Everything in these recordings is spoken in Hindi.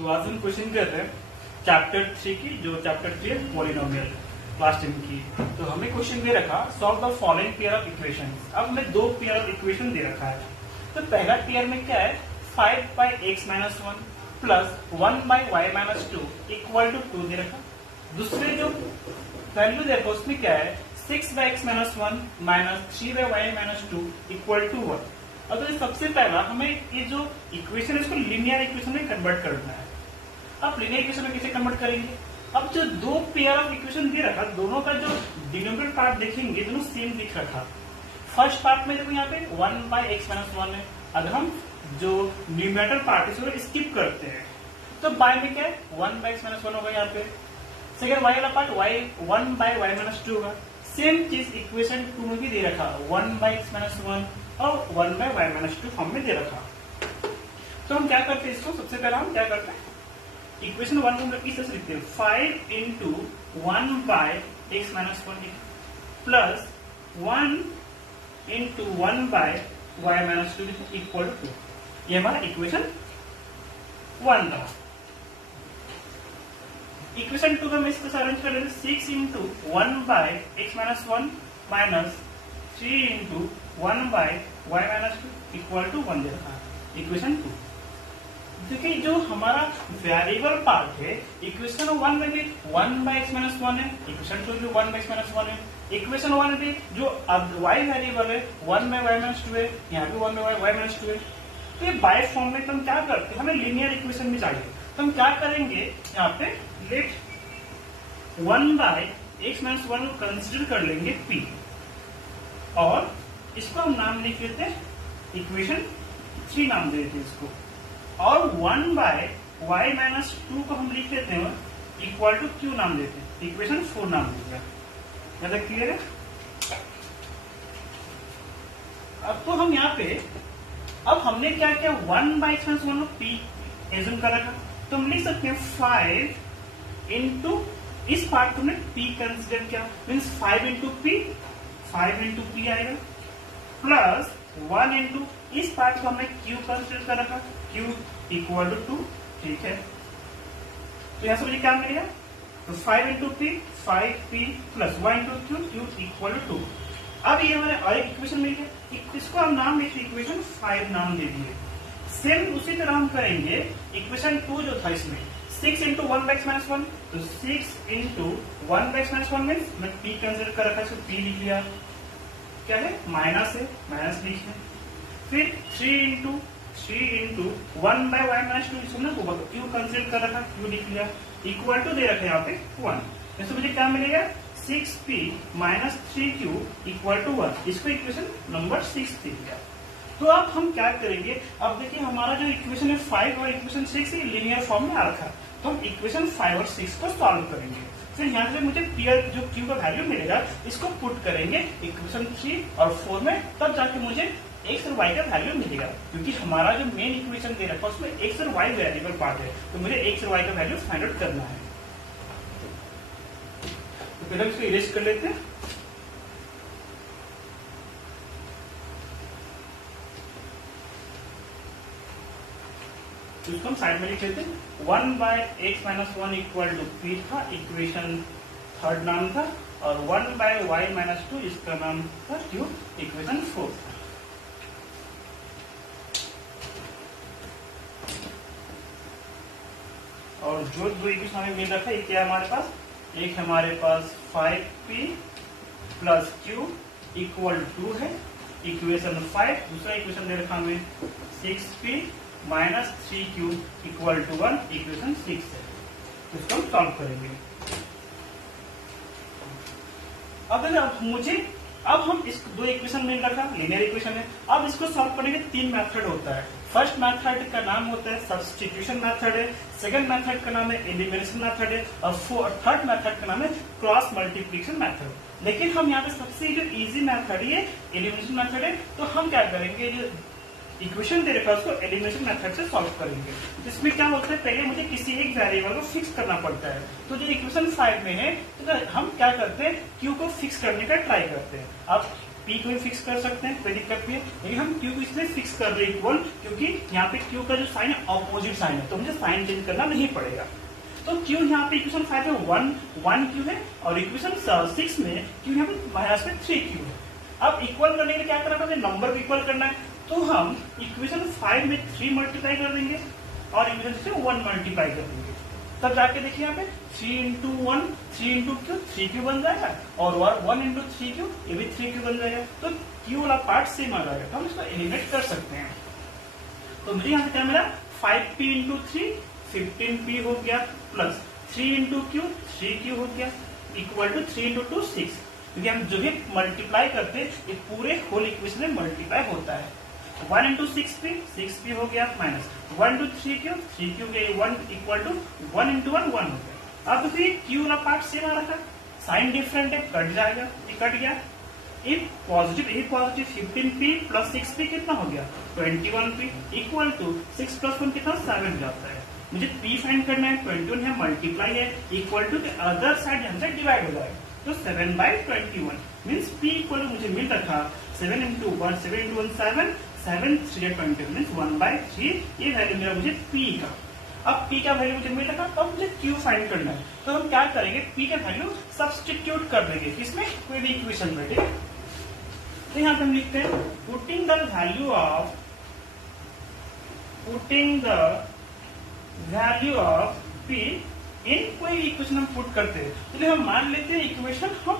तो आज हम क्वेश्चन कर रहे हैं चैप्टर 3 की, जो चैप्टर 3 है पॉलिनोमियल क्लास 10 की। तो हमें क्वेश्चन दे रखा solve the following pair of equation. अब हमें दो पेयर ऑफ इक्वेशन दे रखा है। तो पहला पेयर में क्या है, 5/x-1 plus 1/y-2 equal to 2 दे रखा। दूसरे जो वैल्यू दे रखा उसमें क्या है, 6/x-1 minus 3/y-2 equal to 1। अब तो सबसे पहला हमें ये जो इक्वेशन है इसको लीनियर इक्वेशन में कन्वर्ट करना है। अब लीनियर इक्वेशन में कैसे कन्वर्ट करेंगे, अब जो दो पेयर ऑफ इक्वेशन दे रखा, दोनों का जो डिनोमिनेटर पार्ट देखेंगे दोनों सेम दिख रखा। फर्स्ट पार्ट में देखो यहाँ पे 1/x-1 है। अगर हम जो न्यूमरेटर पार्ट है उसको स्किप करते हैं तो बाय में क्या है, 1/x-1 होगा यहाँ पे। सेकेंड वाई वाला पार्ट 1/y-2 होगा। सेम चीज इक्वेशन 2 में भी दे रखा, 1/x-1 और 1/y-2 फॉर्म में दे रखा। तो हम क्या करते हैं, इसको सबसे पहले हम क्या करते हैं, इक्वेशन 1 को हम इस तरह से लिखते हैं, 5 into 1/x-1 plus 1 into 1/y-2 equal to 2। ये हमारा इक्वेशन 1 था। इक्वेशन 2 का हम इसको अरेंज कर लेते हैं, 6 into 1/x-1 minus 3 into 1/y-2 equal to 1 दे रखा है इक्वेशन 2। देखिए जो हमारा वेरिएबल पार्ट है इक्वेशन 1 में भी 1/x-1 है, इक्वेशन 2 भी 1/x-1 है, इक्वेशन 1 में जो अब y वेरिएबल है 1/y-2 है, यहाँ भी 1/y-2 है। तो ये बाय फॉर्म में तो हम क्या करते हैं, हमें लीनियर इक्वेशन में चाहिए तो हम क्या करेंगे, यहाँ पे लेट 1/x-1 को कंसिडर कर लेंगे p और इसको हम नाम लिख देते हैं इक्वेशन 3 नाम दे देते हैं इसको, और 1/y-2 को हम लिख देते हैं इक्वल टू q नाम देते हैं, इक्वेशन 4 नाम देते हैं। ज्यादा क्लियर है। अब तो हम यहाँ पे अब हमने क्या किया, 1/x-1 को p एज्यूम कर रखा, तो हम लिख सकते हैं 5 इंटू इस पार्ट को हमने p कंसिडर किया, मीन्स 5 इंटू p आएगा, प्लस 1 इंटू इस पार्ट को हमने q कंसिडर कर रखा, q इक्वल टू 2। ठीक है, तो यहां से मुझे क्या मिलेगा, तो 5 into p 5p plus 1 into q equal to 2। अब ये हमारे और एक इक्वेशन मिल गया, इसको हम नाम लिखते इक्वेशन 5 नाम दे दिए। सेम उसी तरह हम करेंगे इक्वेशन 2 जो था इसमें 6 इंटू 1/x-1, तो 6 इंटू 1/x-1 में मैं p कंसिडर कर रखा, इसको p लिख लिया, क्या है माइनस है, माइनस लिखे। फिर 3 इंटू 1/y-2 इसको ना q कंसिडर कर रखा, q लिख लिया, इक्वल टू दे रखा यहाँ पे 1। इससे मुझे क्या मिलेगा, 6p minus 3q equal to 1। इसको इक्वेशन नंबर 6 दिख गया। तो अब हम क्या करेंगे, अब देखिए हमारा जो इक्वेशन है 5 और इक्वेशन 6 लीनियर फॉर्म में आ रखा, तो हम इक्वेशन 5 और 6 को सॉल्व करेंगे। फिर यहाँ से मुझे p जो q का वैल्यू मिलेगा इसको पुट करेंगे इक्वेशन 3 और 4 में, तब जाके मुझे x और y का वैल्यू मिलेगा, क्योंकि हमारा जो मेन इक्वेशन दे रखा है उसमें x और y वेरिएबल पार्ट है, तो मुझे x और y का वैल्यू फाइंड आउट करना है। तो पहले इसको इरेज कर लेते हैं। इसको हम साइड में लिख लेते हैं, 1/x-1 इक्वल टू p था, इक्वेशन 3 नाम था, और 1/y-2 इसका नाम था q, इक्वेशन 4। और जो दो इक्वेशन हमें मिल रखा है ये क्या है हमारे पास, एक हमारे पास 5p प्लस q इक्वल 2 है, इक्वेशन 5। दूसरा इक्वेशन दे रखा हमें 6p minus 3q equal to 1, equation 6 है। तो इसको हम सॉल्व करेंगे। अब हम इस दो इक्वेशन मिल रखा, लीनियर इक्वेशन है। अब इसको सॉल्व करने के 3 मेथड होता है। फर्स्ट मेथड का नाम होता है सब्स्टिट्यूशन मेथड है, सेकंड मेथड का नाम है एलिमिनेशन मेथड है, और थर्ड मेथड का नाम है क्रॉस मल्टीप्लिकेशन मेथड। लेकिन हम यहाँ पे सबसे जो इजी मेथड है एलिमिनेशन मेथड है, तो हम क्या करेंगे, जो इक्वेशन दे रखा है उसको एलिमिनेशन मेथड से सॉल्व करेंगे। इसमें क्या होता है, पहले मुझे किसी एक वेरिएबल को फिक्स करना पड़ता है। तो जो इक्वेशन 5 में है तो हम क्या करते हैं, q को फिक्स करने का ट्राई करते हैं। अब पी को भी फिक्स कर सकते हैं, कोई दिक्कत नहीं है, लेकिन हम क्यू को इसलिए फिक्स कर रहे हैं इक्वल, क्योंकि यहाँ पे क्यू का जो साइन है ऑपोजिट साइन है, तो मुझे साइन चेंज करना नहीं पड़ेगा। तो क्यू यहाँ पे इक्वेशन 5 में 1 क्यू है और इक्वेशन 6 में क्यू यहाँ पे माइनस में 3 क्यू है। अब इक्वल करने के लिए क्या करना है, नंबर को इक्वल करना है, तो हम इक्वेशन 5 में 3 मल्टीप्लाई कर देंगे और इक्वेशन 6 से 1 मल्टीप्लाई कर देंगे। तब जाके देखिए यहाँ पे 3 इंटू 1 3 इंटू क्यू 3 क्यू बन जाएगा और 1 इंटू 3 क्यू ये भी 3 क्यू बन जाएगा। तो क्यू वाला पार्ट सेम आ जाएगा, तो हम इसको एलिमिनेट कर सकते हैं। तो मुझे यहाँ से क्या मिला, 5p इंटू 3 15p हो गया, प्लस 3 इंटू क्यू 3q हो गया, इक्वल टू 3 इंटू 2 6, क्योंकि हम जो भी मल्टीप्लाई करते हैं ये पूरे होल इक्वेशन में मल्टीप्लाई होता है। 1 इंटू 6p हो गया, माइनस 1 इंटू 3q गया, 1 इक्वल टू 1 इंटू 1 1 हो गया। अब देखिए क्यू वाला पार्ट सेम आ रखा, साइन डिफरेंट है, कट जाएगा, ये कट गया। If positive 15p plus 6p कितना हो गया 21p, इक्वल टू 6 प्लस 1 कितना 7 जाता है। मुझे p फाइंड करना है, 21 है मल्टीप्लाई है, इक्वल टू अदर साइड हमसे डिवाइड हो जाएगा, तो 7/21 मीन्स p इक्वल मुझे मिल रखा 7 इंटू 1 7 इंटू 1 7 7 3 20 मीन्स 1/3, ये वैल्यू मेरा मुझे p का। अब p का वैल्यू मुझे मिल रखा, अब मुझे q फाइंड करना है, तो हम क्या करेंगे, p का वैल्यू सब्स्टिट्यूट कर देंगे किसमें, कोई भी इक्वेशन में, ठीक है। तो यहाँ पे हम लिखते हैं putting the value of p इन कोई इक्वेशन हम पुट करते हैं, चलिए हम मान लेते हैं इक्वेशन हम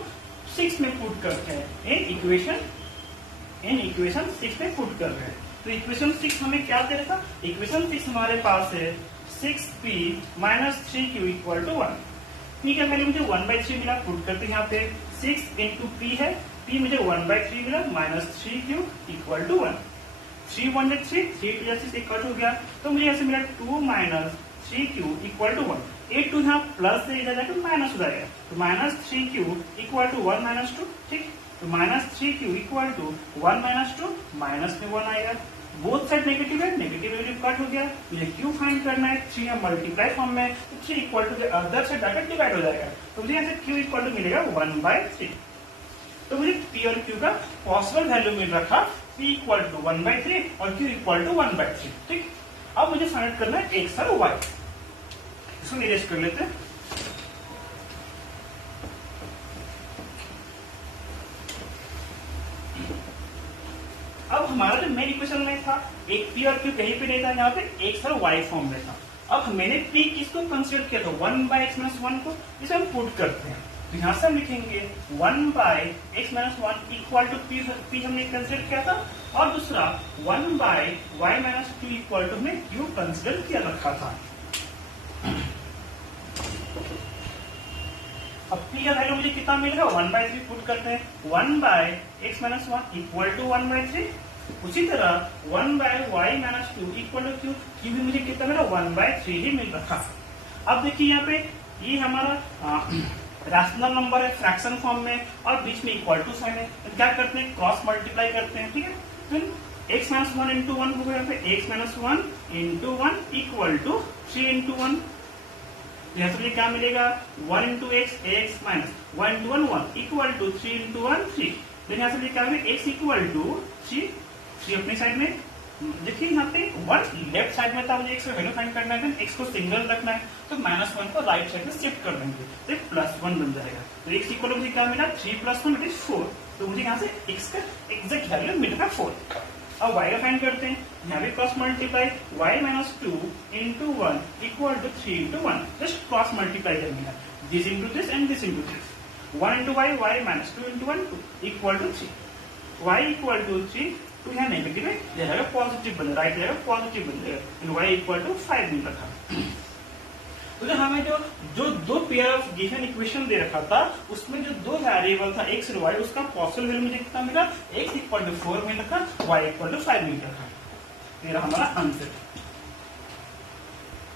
6 में पुट करते हैं, इन इक्वेशन 6 में पुट कर रहे हैं। तो इक्वेशन 6 हमें क्या दे रखा, इक्वेशन 6 हमारे पास है 6p minus 3q equal to 1। p का वैल्यू मुझे 1/3 मिला, पुट करते हैं यहाँ पे 6 इंटू p है, p मुझे 1/3 मिला, minus 3q equal to 1। 3 1 3 3 2 6 cut हो गया, तो मुझे ऐसे मिला 2 माइनस 3q इक्वल टू 1। 8 2 यहाँ प्लस से इधर जाकर माइनस हो जाएगा, तो minus 3q equal to 1 minus 2, ठीक। तो minus 3q equal to 1 minus 2, minus में 1 आएगा, बोथ साइड नेगेटिव है, नेगेटिव कट हो गया। मुझे q फाइंड करना है, 3 है मल्टीप्लाई फॉर्म में, तो 3 इक्वल टू अदर साइड जाकर डिवाइड हो जाएगा, तो मुझे यहाँ से q इक्वल टू मिलेगा 1/3। तो मुझे p और q का पॉसिबल वैल्यू मिल रखा, p इक्वल टू 1/3 और q इक्वल टू 1/3, ठीक। अब मुझे फाइंड करना है x और y, इसको निरेश कर लेते हैं। अब हमारा जो मेन इक्वेशन में था एक p और q कहीं पे नहीं था, यहाँ पे x और y फॉर्म में था। अब मैंने p किसको कंसीडर किया था, 1/x-1 को, इसे हम पुट करते हैं, तो यहाँ से हम लिखेंगे 1/x-1 इक्वल टू p हमने कंसीडर किया था, और दूसरा 1/y-2 इक्वल टू हमने q कंसीडर किया रखा था। अब p का वैल्यू मुझे कितना मिलेगा, 1/3 पुट करते हैं, 1/x-1 इक्वल टू 1/3। उसी तरह 1/y-2 इक्वल टू q भी मुझे कितना मिला, 1/3 ही मिल रखा। अब देखिए यहाँ पे ये हमारा रैशनल नंबर है फ्रैक्शन फॉर्म में, और बीच में इक्वल टू साइन है, तो क्या करते हैं, क्रॉस मल्टीप्लाई करते हैं, ठीक है। फिर x-1 इंटू 1 हो गया, फिर x-1 into 1 equal to 3 into 1, यहाँ से क्या मिलेगा, 1 into x minus 1 into 1 equal to 3 into 1 3। फिर यहाँ से क्या है, x इक्वल टू 3 अपनी साइड में, देखिए यहाँ पे 1 लेफ्ट साइड में था, मुझे x का वैल्यू फाइंड करना है, x को सिंगल रखना है, तो -1 को राइट साइड में शिफ्ट कर देंगे, तो +1 बन जाएगा। तो x इक्वल मुझे क्या मिला, 3 + 1 इट इज 4, तो मुझे यहाँ से x का एग्जैक्ट वैल्यू मिलेगा 4। अब y का फाइंड करते हैं, यहाँ भी cross multiply, y-2 into 1 equal to 3 into 1, just cross multiply करनी है, this into this and this into this, 1 into y, y-2 into 1 2 equal to 3, y equal to 3, तो यहाँ नेगेटिव है, जाएगा पॉजिटिव बन जाएगा, राइट जाएगा पॉजिटिव बन जाएगा, y इक्वल टू 5 मिल रखा। तो जो हमें जो दो पेयर ऑफ गिवन इक्वेशन दे रखा था, उसमें जो दो वेरिएबल था x और y, उसका पॉसिबल वैल्यू मुझे कितना मिला, x इक्वल टू 4 मिल रखा, y इक्वल टू 5 मिल रखा, मेरा हमारा आंसर।